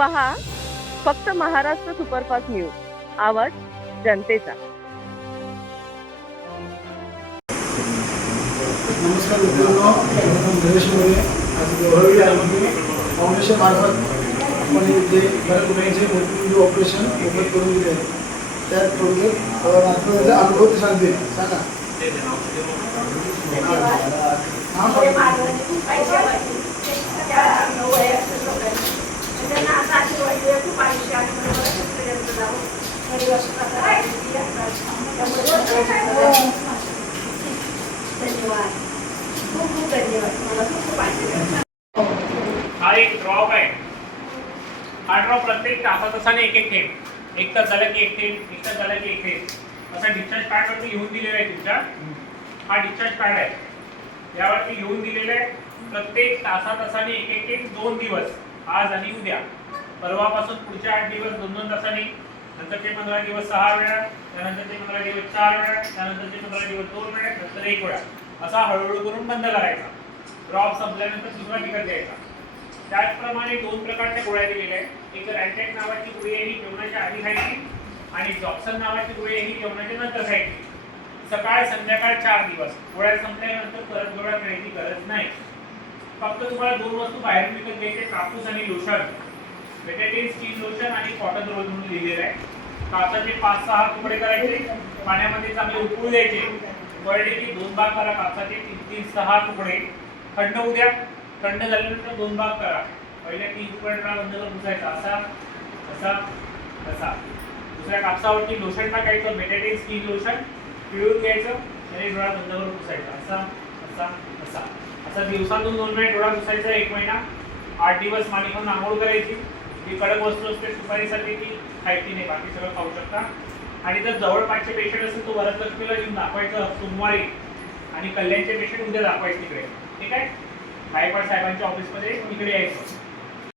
पहा फक्त Maharashtra superfast news, आवाज जनतेचा. नमस्कार मित्रांनो, गणेश मोरे. आज गोहळी आरोग्य फाउंडेशन मार्फत आपण जे बऱ्याच रुग्णांचे मोठे ऑपरेशन मोफत करून दिले त्यात थोडक्यात नागपूरचा अनुभव ते सांगतील. सांगा. हा एक ड्रॉप आहे. हा ड्रॉप प्रत्येक तासातासाने एक एक थेंब, एक तास झाला की एक थेंब, एक तास झाला की एक थेंब असा डिस्चार्ज कार्ड वरती लिहून दिलेला आहे. तुमच्या हा डिस्चार्ज कार्ड आहे, यावरती लिहून दिलेलं आहे प्रत्येक तासातासाने एक एक 2 दिवस, आज आणि उद्या. परवापासून पुढच्या 8 दिवस 2-2 तासांनी, नंतरचे 15 दिवस 6 वेळा, त्यानंतरचे 15 दिवस 4 वेळा, त्यानंतरचे 15 दिवस 2 वेळा, नंतर 1 वेळा असा हळूहळू करून बंद करायचा. ड्रॉप संपल्यानंतर दुसरा विकत घ्यायचा. त्याचप्रमाणे 2 प्रकारच्या गोळ्या दिलेल्या आहेत. एक रॅन्टॅक नावाची गोळी आहे, ही जेवणाच्या आधी खायची, आणि जॉक्सन नावाची गोळी आहे, ही जेवणाच्या नंतर खायची. सकाळ संध्याकाळ 4 दिवस. गोळ्या संपल्यानंतर परत गोळ्या खाण्याची गरज नाही. फक्त तुम्हाला 2 वस्तू बाहेरून विकत घ्यायचे, कापूस आणि लोशन. बेटाडीन स्किन लोशन आणि कॉटन रोल म्हणून लिहिलेलं आहे. कापसाचे 5-6 तुकडे करायचे, पाण्यामध्ये चांगले उकळू द्यायचे. वळले की 2 भाग करा कापसाचे, 3-6 तुकडे. थंड उद्या, थंड झाल्यानंतर 2 भाग करा. पहिल्या 3 तुकडे बंद करून पुसायचा, असा असा असा. दुसऱ्या कापसावरती लोशन टाकायचं, बेटाडीन स्किन लोशन पिळून घ्यायचं आणि डोळा बंद करून पुसायचा, असा असा असा असा. दिवसातून 2 वेळा डोळा पुसायचा, 1 महिना. 8 दिवस मालिकांना आंघोळ करायची. जी कडक वस्तू असते सुपारीसाठी ती खायची नाही, बाकी सगळं खाऊ शकता. आणि जर जवळपासचे पेशंट असेल तो वरदलक्ष्मीला येऊन दाखवायचं सोमवारी, आणि कल्याणचे पेशंट उद्या दाखवायचे तिकडे. ठीक आहे. गायकवाड साहेबांच्या ऑफिसमध्ये इकडे यायचं.